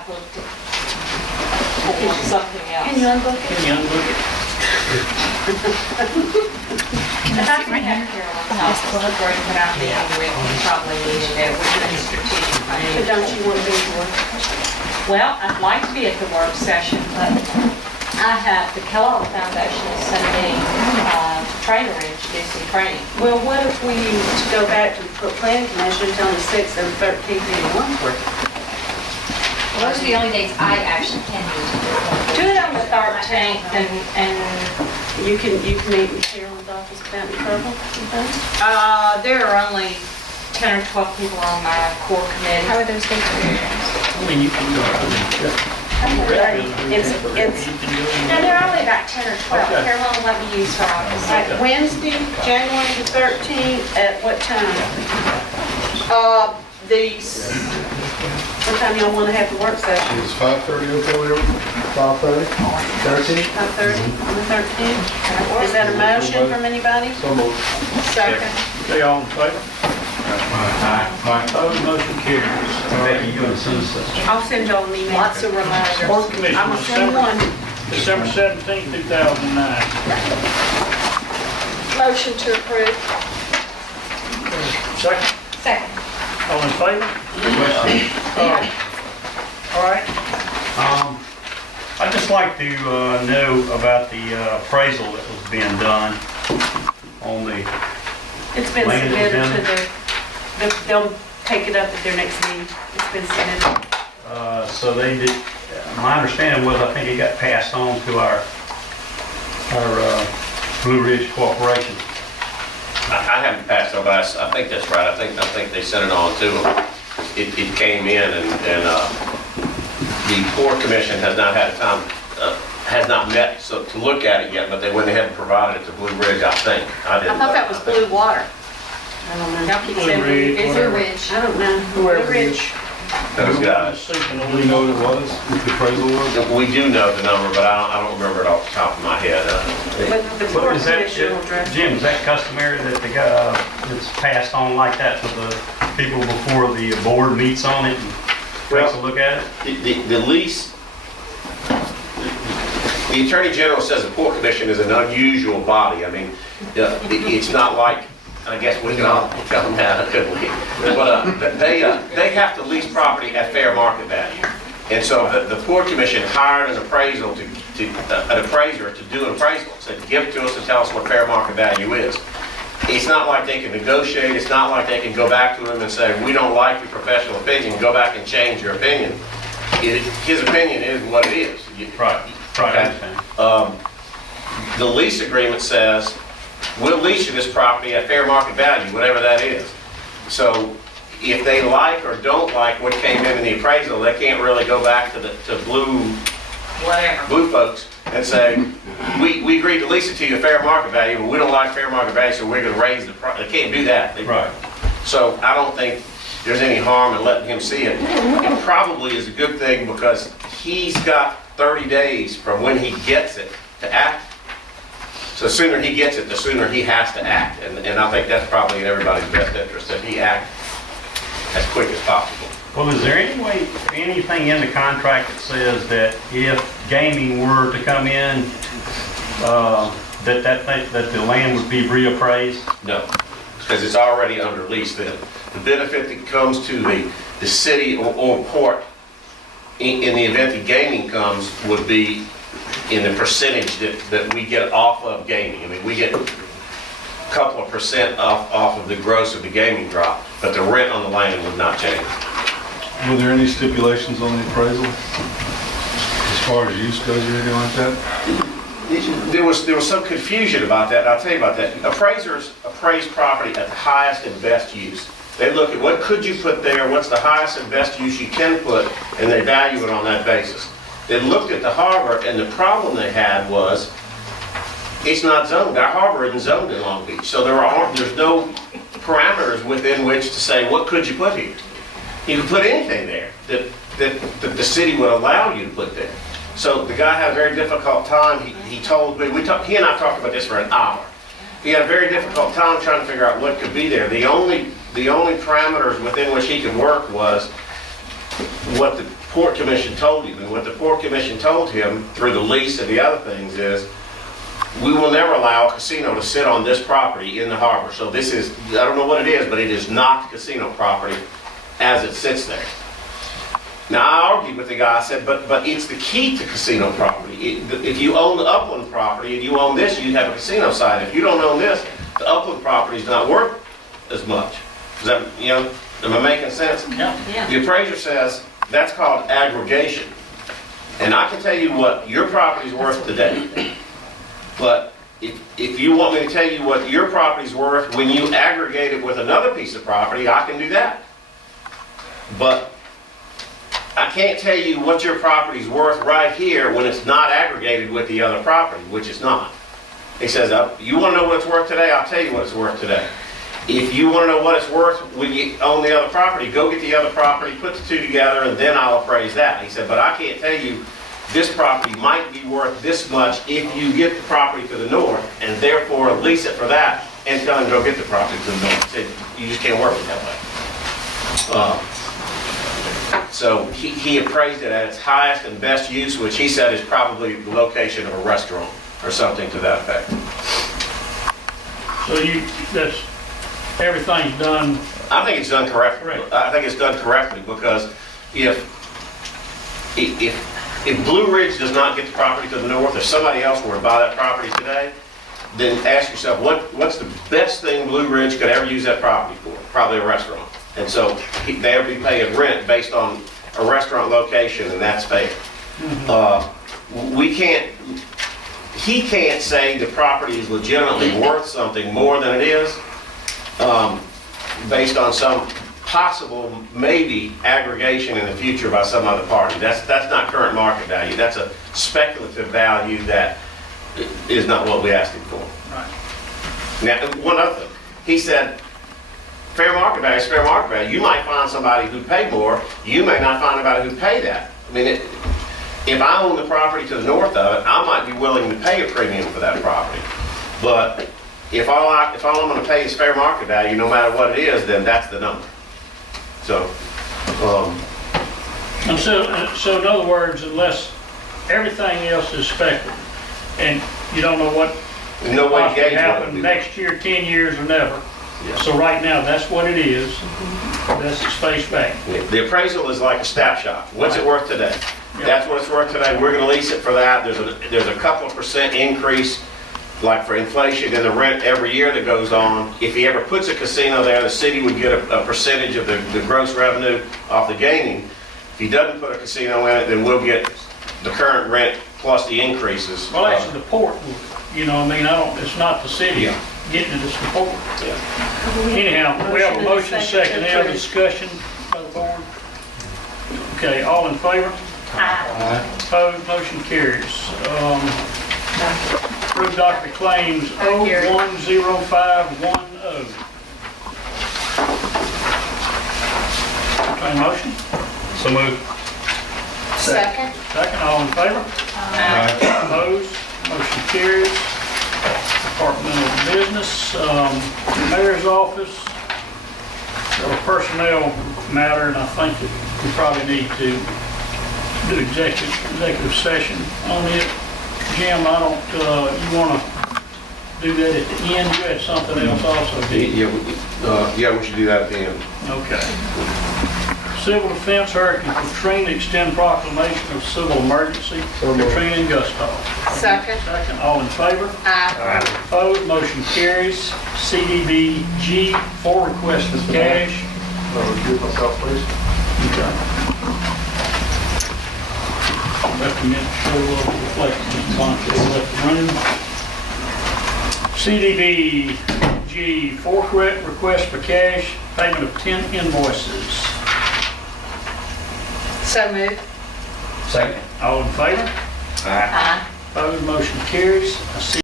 got booked for something else. Can you unbook it? Can you unbook it? If I could have Carolyn's office to break it out the with, we probably needed it, we're doing strategic But planning. don't you want to be at work? Well, I'd like to be at the work session, but I have, the Kellogg Foundation is sending me trainer in to do some training. Well, what if we go back to the planning commission on the 6th and 13th in Wentworth? Well, those are the only dates I actually can do. Do it on the 13th and You can meet in Carolyn's office without any trouble, you think? there are only 10 or 12 people on my core committee. How are those dates for you guys? I mean, you can do it. It's, You can do it. No, they're only about 10 or 12. Okay. Carolyn will let me use her office. like Wednesday, January the 13th, at what time? What time y'all want to have the work session? Is 5:30 okay with everyone? 5:30? 13? 5:30 on the 13th? Is that a motion from anybody? So moved. Second. Okay, all in favor? Opposed, motion carries. I'll send y'all an email. Lots of reminders. Sport Commission, I'm gonna send one. December 17th, 2009. Motion to approve. Second, Second. all in favor? All right. I'd just like to know about the appraisal that was being done on the, It's been Land submitted agenda. to they'll take it up at their next meeting. It's been submitted. so they did, my understanding was, I think it got passed on to our Blue Ridge Corporation. I haven't passed over, I think that's right, I think they sent it on to them. It came in and the Port Commission has not had a time, has not met to look at it yet, but they went ahead and provided it to Blue Ridge, I think. I thought that was Blue Water. I don't know. Y'all keep Blue saying Ridge, Blue Blue whatever. Ridge. I don't know. Whoever Blue it Ridge. Those guys. Seeking a Do we know legal- what it was, what the appraisal was? We do know the number, but I don't remember it off the top of my head. But the But Port is that, Commission will address it. Jim, is that customary that the guy, it's passed on like that to the people before the board meets on it and takes a look at it? The lease, the Attorney General says the Port Commission is an unusual body. I mean, it's not like, I guess we can all tell them that, couldn't we? But they have to lease property at fair market value. And so the Port Commission hired an appraisal an appraiser to do an appraisal. Said, give it to us and tell us what fair market value is. It's not like they can negotiate. It's not like they can go back to him and say, we don't like your professional opinion, go back and change your opinion. His opinion is what it is. Right, I understand. The lease agreement says, we'll lease you this property at fair market value, whatever that is. So if they like or don't like what came in the appraisal, they can't really go back to Blue folks and say, we agreed to lease it to you at fair market value, but we don't like fair market value, so we're going to raise the price. They can't do that. Right. So I don't think there's any harm in letting him see it. It probably is a good thing because he's got 30 days from when he gets it to act. So the sooner he gets it, the sooner he has to act. And I think that's probably in everybody's best interest, that he act as quick as possible. Well, is there anything in the contract that says that if gaming were to come in, that the land would be reappraised? No, because it's already under lease then. The benefit that comes to the city or port in the event that gaming comes would be in the percentage that we get off of gaming. I mean, we get a couple of percent off of the gross of the gaming drop, but the rent on the land would not change. Were there any stipulations on the appraisal? As far as use goes or anything like that? There was some confusion about that, and I'll tell you about that. Appraisers appraise property at the highest and best use. They look at what could you put there, what's the highest and best use you can put, and they value it on that basis. They looked at the harbor, and the problem they had was, it's not zoned. Our harbor isn't zoned in Long Beach, so there's no parameters within which to say, what could you put here? You can put anything there that the city would allow you to put there. So the guy had a very difficult time. He told me, he and I talked about this for an hour. He had a very difficult time trying to figure out what could be there. The only parameters within which he could work was what the Port Commission told him. And what the Port Commission told him through the lease and the other things is, we will never allow a casino to sit on this property in the harbor. So this is, I don't know what it is, but it is not casino property as it sits there. Now, I argued with the guy, I said, but it's the key to casino property. If you own the upland property and you own this, you have a casino site. If you don't own this, the upland property is not worth as much. Is that, am I making sense? Yeah. The appraiser says that's called aggregation. And I can tell you what your property's worth today. But if you want me to tell you what your property's worth when you aggregate it with another piece of property, I can do that. But I can't tell you what your property's worth right here when it's not aggregated with the other property, which it's not. He says, you want to know what it's worth today? I'll tell you what it's worth today. If you want to know what it's worth when you own the other property, go get the other property, put the two together, and then I'll appraise that. He said, but I can't tell you this property might be worth this much if you get the property to the north, and therefore lease it for that, and tell him to go get the property to the north. He said, you just can't work it that way. So he appraised it at its highest and best use, which he said is probably the location of a restaurant or something to that effect. So everything's done, I think it's done correctly. Correct. I think it's done correctly because if Blue Ridge does not get the property to the north, if somebody else were to buy that property today, then ask yourself, what's the best thing Blue Ridge could ever use that property for? Probably a restaurant. And so they'll be paying rent based on a restaurant location, and that's fair. He can't say the property is legitimately worth something more than it is based on some possible, maybe, aggregation in the future by some other party. That's not current market value. That's a speculative value that is not what we asked him for. right. Now, one other thing. He said, fair market value is fair market value. You might find somebody who'd pay more. You may not find anybody who'd pay that. I mean, if I own the property to the north of it, I might be willing to pay a premium for that property. But if all I'm going to pay is fair market value, no matter what it is, then that's the number. So, And so in other words, unless everything else is speculative, and you don't know what no way to possibly gauge what it'll happen do. next year, 10 years, or never. Yeah. So right now, that's what it is. That's its face value. The appraisal is like a snapshot. What's it worth today? Yeah. That's what it's worth today. We're going to lease it for that. There's a couple of % increase, like for inflation in the rent every year that goes on. If he ever puts a casino there, the city would get a percentage of the gross revenue off the gaming. If he doesn't put a casino in it, then we'll get the current rent plus the increases. Well, actually, the port would, it's not the city Yeah. getting it, it's the port. Anyhow, we have a motion second, any other discussion by the board? Okay, all in favor? Opposed, motion carries. Approved docket claims 010510. Okay, motion? So moved. Second. Second, all in favor? Opposed, motion carries. Departmental business, mayor's office, a personnel matter, and I think that we probably need to do executive session on it. Jim, you want to do that at the end? You had something else also, didn't you? Yeah, we should do that at the end. Okay. Civil Defense Hurricane Katrina extend proclamation of civil emergency. Katrina and Gustav. Second. Second, all in favor? Aye. Opposed, motion carries. CDBG, 4 requests for cash. Recuse myself, please. Okay. Recommend show of reflections on the left room. CDBG, 4 requests for cash, payment of 10 invoices. So moved. Second. All in favor? Aye. Opposed, motion carries.